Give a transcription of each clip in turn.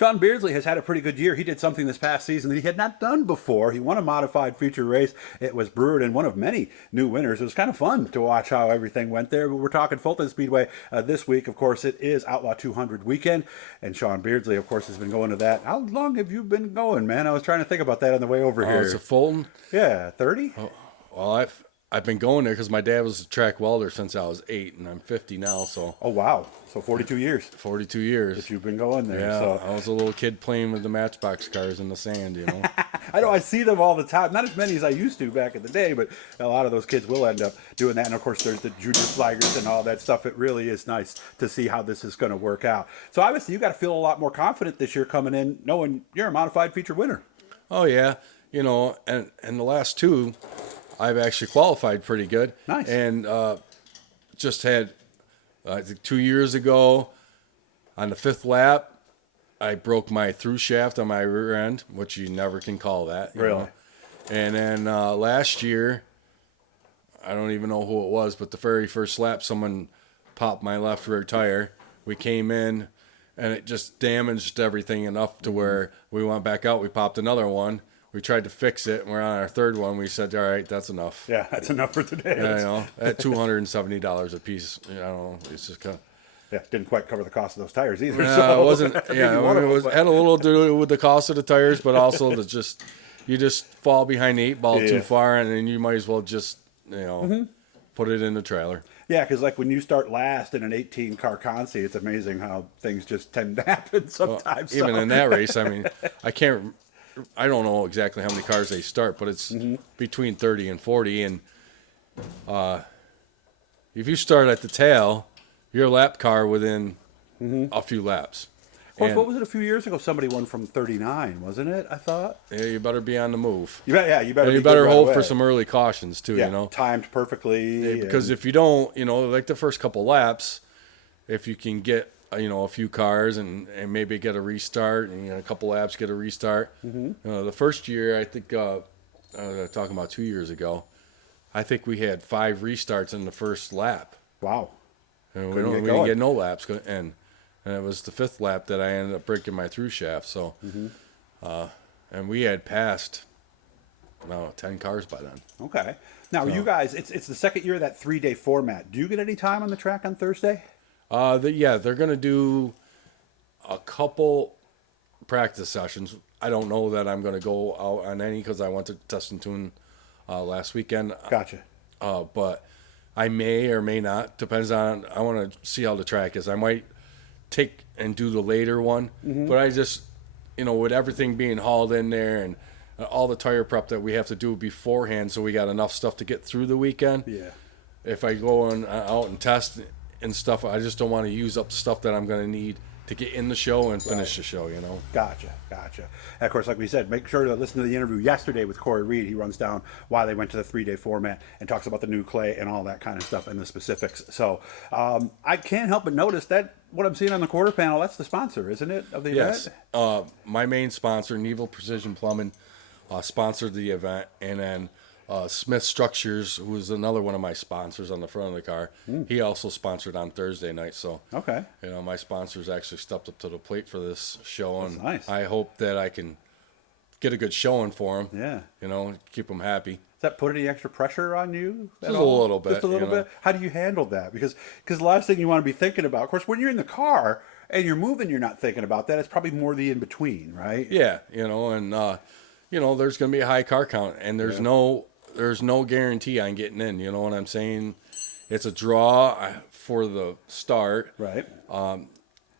Sean Beardsley has had a pretty good year. He did something this past season that he had not done before. He won a modified feature race. It was Brewerton, one of many new winners. It was kind of fun to watch how everything went there. But we're talking Fulton Speedway this week. Of course, it is Outlaw 200 weekend. And Sean Beardsley, of course, has been going to that. How long have you been going, man? I was trying to think about that on the way over here. Oh, it's a Fulton? Yeah, 30? Oh, well, I've been going there because my dad was a track welder since I was 8, and I'm 50 now, so. Oh, wow. So 42 years. 42 years. If you've been going there. Yeah, so. I was a little kid playing with the Matchbox cars in the sand, you know. I know I see them all the time. Not as many as I used to back in the day, but a lot of those kids will end up doing that. And, of course, there's the junior flaggers and all that stuff. It really is nice to see how this is going to work out. So, obviously, you got to feel a lot more confident this year coming in knowing you're a modified feature winner. Oh, yeah. You know, and the last two, I've actually qualified pretty good. Nice. And just had, I think 2 years ago, on the 5th lap, I broke my through shaft on my rear end, which you never can call that. You know? And then last year, I don't even know who it was, but the very first lap, someone popped my left rear tire. We came in, and it just damaged everything enough to where we went back out. We popped another one. We tried to fix it, and we're on our third one. We said, all right, that's enough. Yeah, that's enough for today. Yeah, you know, at $270 a piece, you know, it's just kind of. Yeah, didn't quite cover the cost of those tires either. So. It wasn't. Yeah, it was had a little to do with the cost of the tires, but also you just fall behind the 8 ball too far, and then you might as well just put it in the trailer. Yeah, because like when you start last in an 18-car consi, it's amazing how things just tend to happen sometimes. Well, even in that race, I mean, I don't know exactly how many cars they start, but it's between 30 and 40, and if you start at the tail, you're a lap car within a few laps. Of course, what was it a few years ago? Somebody won from 39, wasn't it? I thought. Yeah, you better be on the move. You better. And you better hold for some early cautions too. Yeah, you know, timed perfectly. Yeah, because if you don't, like the first couple laps, if you can get a few cars and maybe get a restart and a couple laps get a restart. The first year, I think talking about 2 years ago, I think we had 5 restarts in the first lap. Wow. And we didn't get no laps, and it was the 5th lap that I ended up breaking my through shaft. So, and we had passed 10 cars by then. Okay. Now you guys, it's the second year of that 3-day format. Do you get any time on the track on Thursday? They're gonna do a couple practice sessions. I don't know that I'm gonna go out on any because I went to Test and Tune last weekend. Gotcha. But I may or may not. Depends on. I want to see how the track is. I might take and do the later one. But I just, with everything being hauled in there and all the tire prep that we have to do beforehand, so we got enough stuff to get through the weekend. Yeah. If I go out and test and stuff, I just don't want to use up the stuff that I'm going to need to get in the show and finish the show, Gotcha. And of course, like we said, make sure to listen to the interview yesterday with Corey Reed. He runs down why they went to the 3-day format and talks about the new clay and all that kind of stuff and the specifics. So I can't help but notice that what I'm seeing on the quarter panel, that's the sponsor, isn't it, of the event? Yes. My main sponsor, Neville Precision Plumbing, sponsored the event, and then Smith Structures, who is another one of my sponsors on the front of the car, he also sponsored on Thursday night. So, okay, my sponsors actually stepped up to the plate for this show, that's and nice. I hope that I can get a good showing for them. Yeah, keep them happy. Does that put any extra pressure on you? Just a little bit. Just a little bit. How do you handle that? Because the last thing you want to be thinking about, of course, when you're in the car and you're moving, you're not thinking about that. It's probably more the in between, right? Yeah, and there's going to be a high car count, and there's no guarantee on getting in. You know what I'm saying? It's a draw for the start. Right. And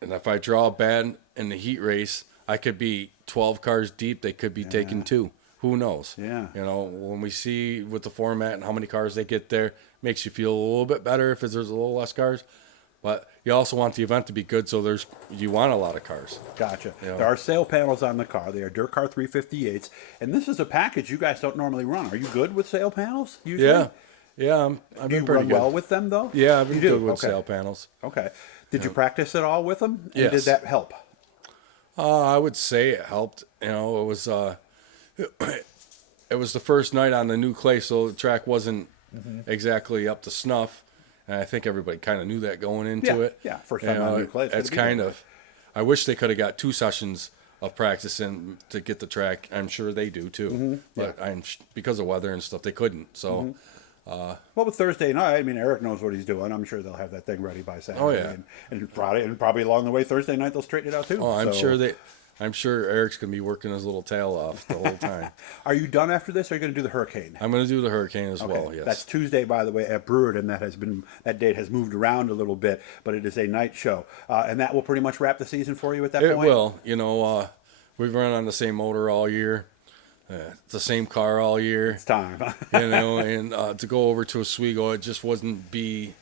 if I draw bad in the heat race, I could be 12 cars deep. They could be taking 2. Who knows? Yeah. When we see with the format and how many cars they get there, makes you feel a little bit better if there's a little less cars. But you also want the event to be good, so you want a lot of cars. Gotcha. There are sail panels on the car. They are Dirt Car 358s, and this is a package you guys don't normally run. Are you good with sail panels usually? Yeah. I've been pretty good. Do you run well with them though? Yeah, I've been good with sail panels. Okay. Did you practice at all with them? Yes. And did that help? I would say it helped. It was it was the first night on the new clay, so the track wasn't exactly up to snuff. And I think everybody kind of knew that going into it. Yeah, first time on new clay. It's kind of, I wish they could have got 2 sessions of practice in to get the track. I'm sure they do too, but because of weather and stuff, they couldn't. So. Well, with Thursday night, I mean, Eric knows what he's doing. I'm sure they'll have that thing ready by Saturday. Oh, yeah. And probably along the way Thursday night they'll straighten it out too. Oh, I'm sure Eric's gonna be working his little tail off the whole time. Are you done after this? Or are you going to do the Hurricane? I'm gonna do the Hurricane as well. Yes. That's Tuesday, by the way, at Brewerton. That date has moved around a little bit, but it is a night show, and that will pretty much wrap the season for you at that point. It will. You know, we've run on the same motor all year. The same car all year. It's time. You know, and to go over to Oswego, it just wouldn't be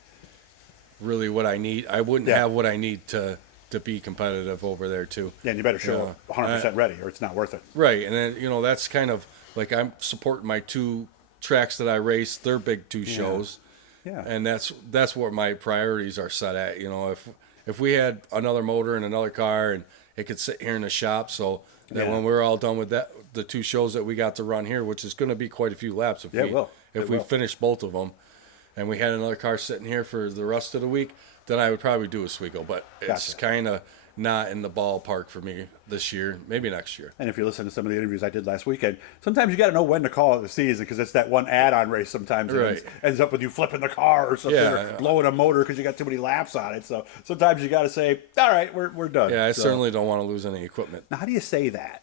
really what I need. I wouldn't have what I need to be competitive over there too. Yeah, and you better show up 100% ready, or it's not worth it. Right, and then you know that's kind of like I'm supporting my 2 tracks that I race. They're big 2 shows. Yeah. And that's what my priorities are set at. You know, if we had another motor and another car and it could sit here in the shop, so that when we're all done with that, the 2 shows that we got to run here, which is going to be quite a few laps if we finish both of them, and we had another car sitting here for the rest of the week, then I would probably do Oswego. But it's kind of not in the ballpark for me this year, maybe next year. And if you listen to some of the interviews I did last weekend, sometimes you got to know when to call it the season, because it's that one add-on race sometimes that ends up with you flipping the car or something, or blowing a motor because you got too many laps on it. So sometimes you got to say, all right, we're done. Yeah, I certainly don't want to lose any equipment. Now, how do you say that?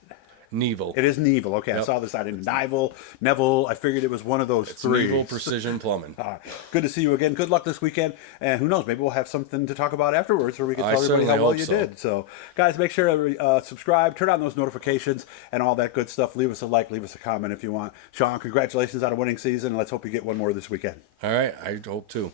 Neville. It is Neville. Okay, I saw this out in Neville. I figured it was one of those 3. Neville Precision Plumbing. Good to see you again. Good luck this weekend. And who knows, maybe we'll have something to talk about afterwards where we can tell everybody how well you did. So, guys, make sure to subscribe, turn on those notifications, and all that good stuff. Leave us a like, leave us a comment if you want. Sean, congratulations on a winning season. Let's hope you get one more this weekend. All right, I hope too.